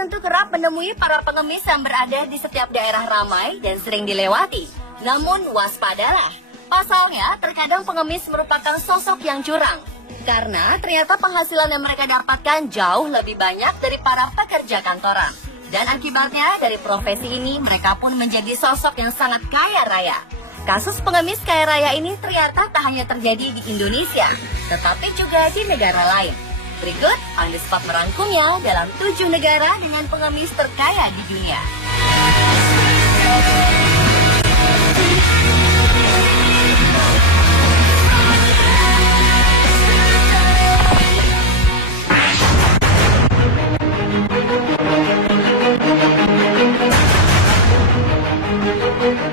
tentu kerap menemui para pengemis yang berada di setiap daerah ramai dan sering dilewati. Namun waspadalah, pasalnya terkadang pengemis merupakan sosok yang curang. Karena ternyata penghasilan yang mereka dapatkan jauh lebih banyak dari para pekerja kantoran. Dan akibatnya dari profesi ini mereka pun menjadi sosok yang sangat kaya raya. Kasus pengemis kaya raya ini ternyata tak hanya terjadi di Indonesia, tetapi juga di negara lain. Berikut On The Spot merangkumnya dalam 7 negara dengan pengemis terkaya di dunia.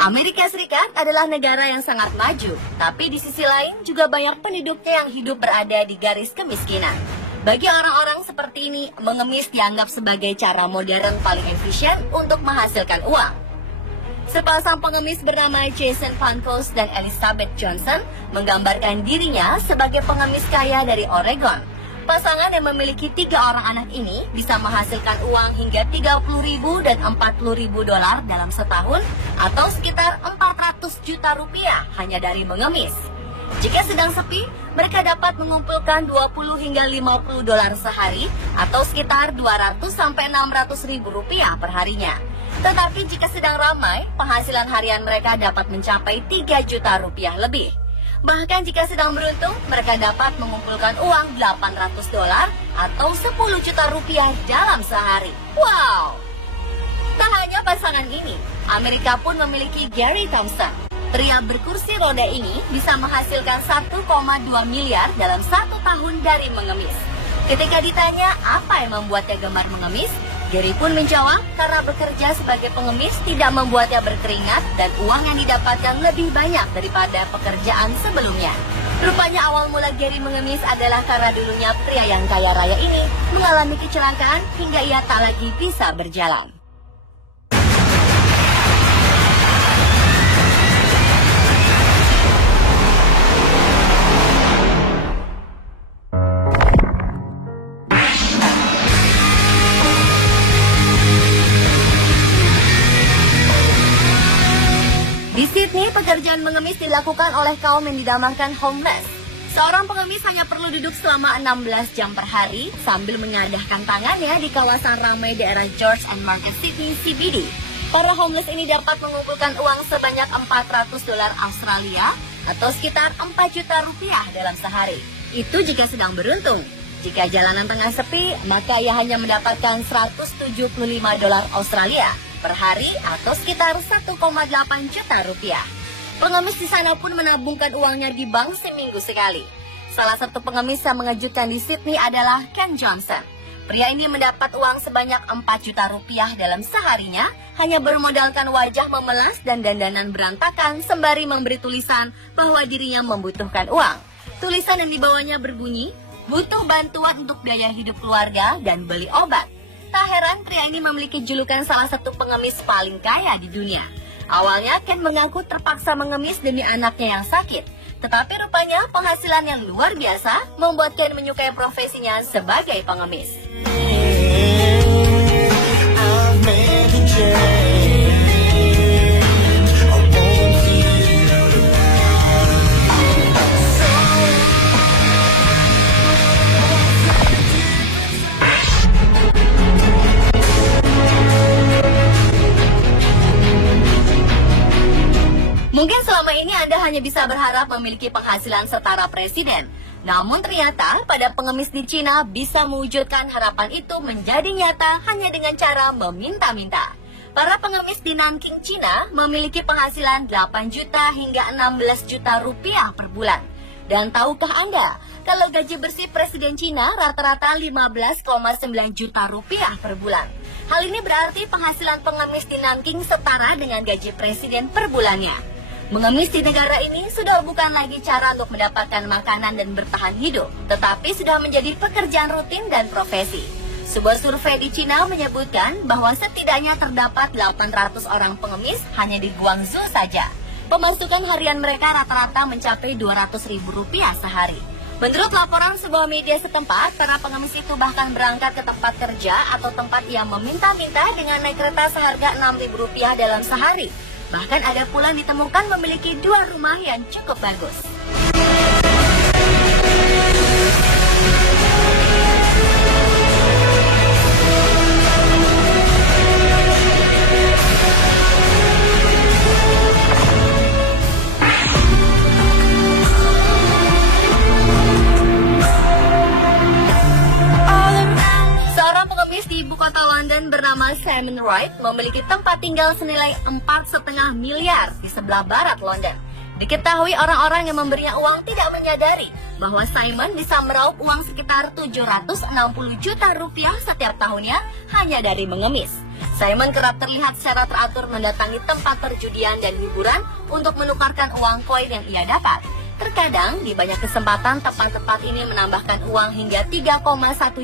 Amerika Serikat adalah negara yang sangat maju, tapi di sisi lain juga banyak penduduknya yang hidup berada di garis kemiskinan. Bagi orang-orang seperti ini, mengemis dianggap sebagai cara modern paling efisien untuk menghasilkan uang. Sepasang pengemis bernama Jason Pankos dan Elizabeth Johnson menggambarkan dirinya sebagai pengemis kaya dari Oregon. Pasangan yang memiliki 3 orang anak ini bisa menghasilkan uang hingga $30.000 dan $40.000 dalam setahun atau sekitar 400 juta rupiah hanya dari mengemis. Jika sedang sepi, mereka dapat mengumpulkan 20 hingga $50 sehari atau sekitar 200 sampai 600 ribu rupiah perharinya. Tetapi jika sedang ramai, penghasilan harian mereka dapat mencapai 3 juta rupiah lebih. Bahkan jika sedang beruntung, mereka dapat mengumpulkan uang $800 atau 10 juta rupiah dalam sehari. Wow! Tak hanya pasangan ini, Amerika pun memiliki Gary Thompson. Pria berkursi roda ini bisa menghasilkan 1,2 miliar dalam 1 tahun dari mengemis. Ketika ditanya apa yang membuatnya gemar mengemis, Gary pun menjawab karena bekerja sebagai pengemis tidak membuatnya berkeringat dan uang yang didapatkan lebih banyak daripada pekerjaan sebelumnya. Rupanya awal mula Gary mengemis adalah karena dulunya pria yang kaya raya ini mengalami kecelakaan hingga ia tak lagi bisa berjalan. Di Sydney, pekerjaan mengemis dilakukan oleh kaum yang dinamakan homeless. Seorang pengemis hanya perlu duduk selama 16 jam per hari sambil menyadahkan tangannya di kawasan ramai daerah George and Market Sydney CBD. Para homeless ini dapat mengumpulkan uang sebanyak $400 Australia atau sekitar 4 juta rupiah dalam sehari. Itu jika sedang beruntung. Jika jalanan tengah sepi, maka ia hanya mendapatkan $175 Australia per hari atau sekitar 1,8 juta rupiah. Pengemis di sana pun menabungkan uangnya di bank seminggu sekali. Salah satu pengemis yang mengejutkan di Sydney adalah Ken Johnson. Pria ini mendapat uang sebanyak 4 juta rupiah dalam seharinya hanya bermodalkan wajah memelas dan dandanan berantakan sembari memberi tulisan bahwa dirinya membutuhkan uang. Tulisan yang dibawanya berbunyi, butuh bantuan untuk biaya hidup keluarga dan beli obat. Tak heran pria ini memiliki julukan salah satu pengemis paling kaya di dunia. Awalnya Ken mengaku terpaksa mengemis demi anaknya yang sakit. Tetapi rupanya penghasilan yang luar biasa membuat Ken menyukai profesinya sebagai pengemis. Mungkin selama ini Anda hanya bisa berharap memiliki penghasilan setara presiden. Namun ternyata pada pengemis di Cina bisa mewujudkan harapan itu menjadi nyata hanya dengan cara meminta-minta. Para pengemis di Nanking, Cina memiliki penghasilan 8 juta hingga 16 juta rupiah per bulan. Dan tahukah Anda, kalau gaji bersih presiden Cina rata-rata 15,9 juta rupiah per bulan. Hal ini berarti penghasilan pengemis di Nanking setara dengan gaji presiden per bulannya. Mengemis di negara ini sudah bukan lagi cara untuk mendapatkan makanan dan bertahan hidup, tetapi sudah menjadi pekerjaan rutin dan profesi. Sebuah survei di Cina menyebutkan bahwa setidaknya terdapat 800 orang pengemis hanya di Guangzhou saja. Pemasukan harian mereka rata-rata mencapai Rp200.000 sehari. Menurut laporan sebuah media setempat, para pengemis itu bahkan berangkat ke tempat kerja atau tempat yang meminta-minta dengan naik kereta seharga Rp6.000 dalam sehari. Bahkan ada pula yang ditemukan memiliki 2 rumah yang cukup bagus. Di ibu kota London bernama Simon Wright memiliki tempat tinggal senilai 4,5 miliar di sebelah barat London. Diketahui orang-orang yang memberinya uang tidak menyadari bahwa Simon bisa meraup uang sekitar 760 juta rupiah setiap tahunnya hanya dari mengemis. Simon kerap terlihat secara teratur mendatangi tempat perjudian dan hiburan untuk menukarkan uang koin yang ia dapat. Terkadang, di banyak kesempatan tempat-tempat ini menambahkan uang hingga 3,1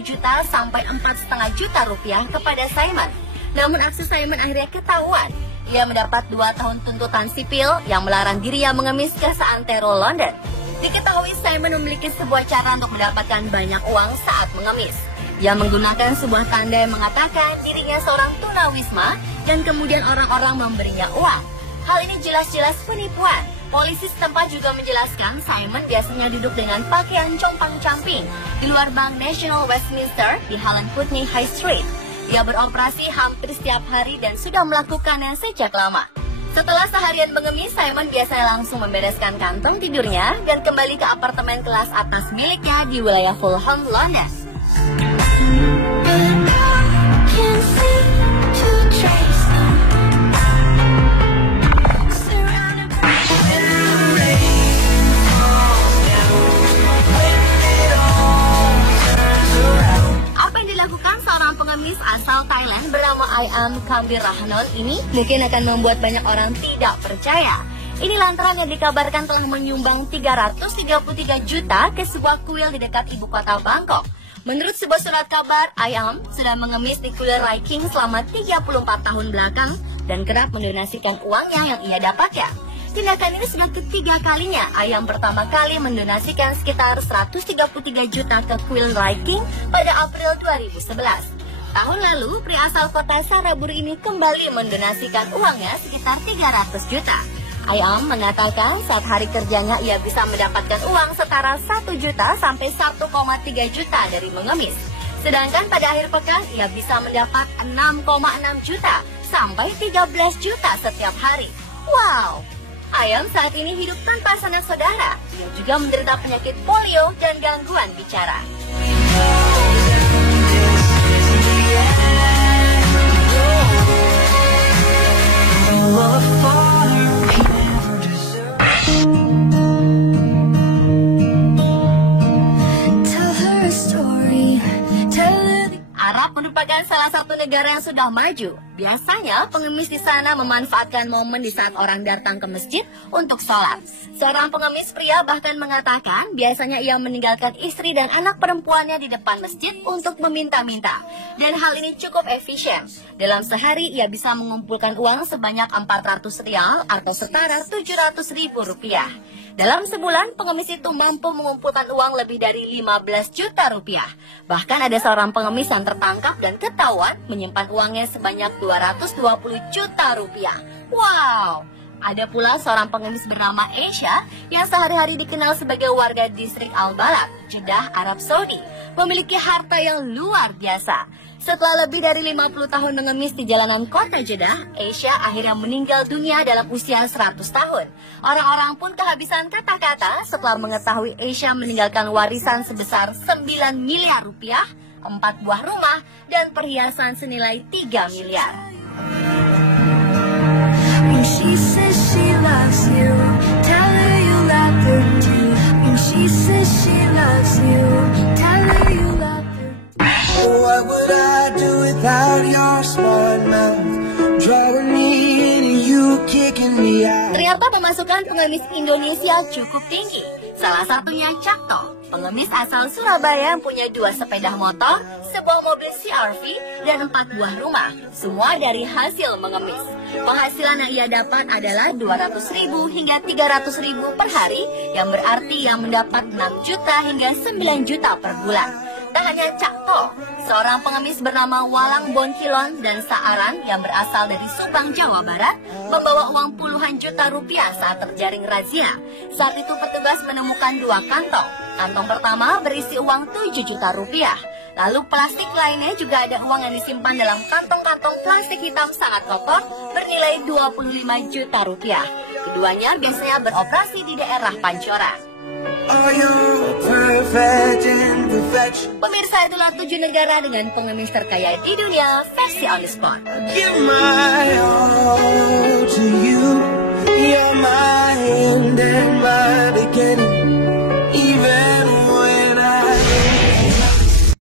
juta sampai 4,5 juta rupiah kepada Simon. Namun aksi Simon akhirnya ketahuan. Ia mendapat 2 tahun tuntutan sipil yang melarang dirinya mengemis ke seantero London. Diketahui Simon memiliki sebuah cara untuk mendapatkan banyak uang saat mengemis. Ia menggunakan sebuah tanda yang mengatakan dirinya seorang tunawisma dan kemudian orang-orang memberinya uang. Hal ini jelas-jelas penipuan. Polisi setempat juga menjelaskan Simon biasanya duduk dengan pakaian compang-camping di luar Bank Nasional Westminster di Helen Putney High Street. Ia beroperasi hampir setiap hari dan sudah melakukannya sejak lama. Setelah seharian mengemis, Simon biasanya langsung membereskan kantong tidurnya dan kembali ke apartemen kelas atas miliknya di wilayah Fulham, London. Pengemis asal Thailand bernama Ayam Kambir Rahnon ini mungkin akan membuat banyak orang tidak percaya. Ini lantaran yang dikabarkan telah menyumbang 333 juta ke sebuah kuil di dekat ibu kota Bangkok. Menurut sebuah surat kabar, Ayam sudah mengemis di kuil Rai King selama 34 tahun belakang dan kerap mendonasikan uangnya yang ia dapatkan. Tindakan ini sudah ketiga kalinya. Ayam pertama kali mendonasikan sekitar 133 juta ke kuil Rai King pada April 2011. Tahun lalu, pria asal kota Saraburi ini kembali mendonasikan uangnya sekitar 300 juta. Ayam mengatakan saat hari kerjanya ia bisa mendapatkan uang setara 1 juta sampai 1,3 juta dari mengemis. Sedangkan pada akhir pekan ia bisa mendapat 6,6 juta sampai 13 juta setiap hari. Wow! Ayam saat ini hidup tanpa sanak saudara. Ia juga menderita penyakit polio dan gangguan bicara. Arab merupakan salah satu negara yang sudah maju. Biasanya pengemis di sana memanfaatkan momen di saat orang datang ke masjid untuk sholat. Seorang pengemis pria bahkan mengatakan biasanya ia meninggalkan istri dan anak perempuannya di depan masjid untuk meminta-minta. Dan hal ini cukup efisien. Dalam sehari ia bisa mengumpulkan uang sebanyak 400 rial atau setara 700 ribu rupiah. Dalam sebulan, pengemis itu mampu mengumpulkan uang lebih dari 15 juta rupiah. Bahkan ada seorang pengemis yang tertangkap dan ketahuan menyimpan uangnya sebanyak 220 juta rupiah. Wow! Ada pula seorang pengemis bernama Asia yang sehari-hari dikenal sebagai warga distrik Al-Balad, Jeddah, Arab Saudi, memiliki harta yang luar biasa. Setelah lebih dari 50 tahun mengemis di jalanan kota Jeddah, Asia akhirnya meninggal dunia dalam usia 100 tahun. Orang-orang pun kehabisan kata-kata setelah mengetahui Asia meninggalkan warisan sebesar 9 miliar rupiah, 4 buah rumah, dan perhiasan senilai 3 miliar. What would I do without your smart mouth? Drawing me in and you kicking me out. Ternyata pemasukan pengemis Indonesia cukup tinggi. Salah satunya Cakto. pengemis asal Surabaya yang punya 2 sepeda motor, sebuah mobil CR-V, dan 4 buah rumah, semua dari hasil mengemis. Penghasilan yang ia dapat adalah 200.000 hingga 300.000 per hari, yang berarti ia mendapat 6 juta hingga 9 juta per bulan. Tak hanya Cak Tol, seorang pengemis bernama Walang Bonkilon dan Saaran yang berasal dari Subang, Jawa Barat, membawa uang puluhan juta rupiah saat terjaring razia. Saat itu petugas menemukan 2 kantong. Kantong pertama berisi uang 7 juta rupiah. Lalu plastik lainnya juga ada uang yang disimpan dalam kantong-kantong plastik hitam sangat kokoh bernilai 25 juta rupiah. Keduanya biasanya beroperasi di daerah Pancoran. Pemirsa, itulah 7 negara dengan pengemis terkaya di dunia versi On The Spot. Give my all to you. You're my end and my beginning.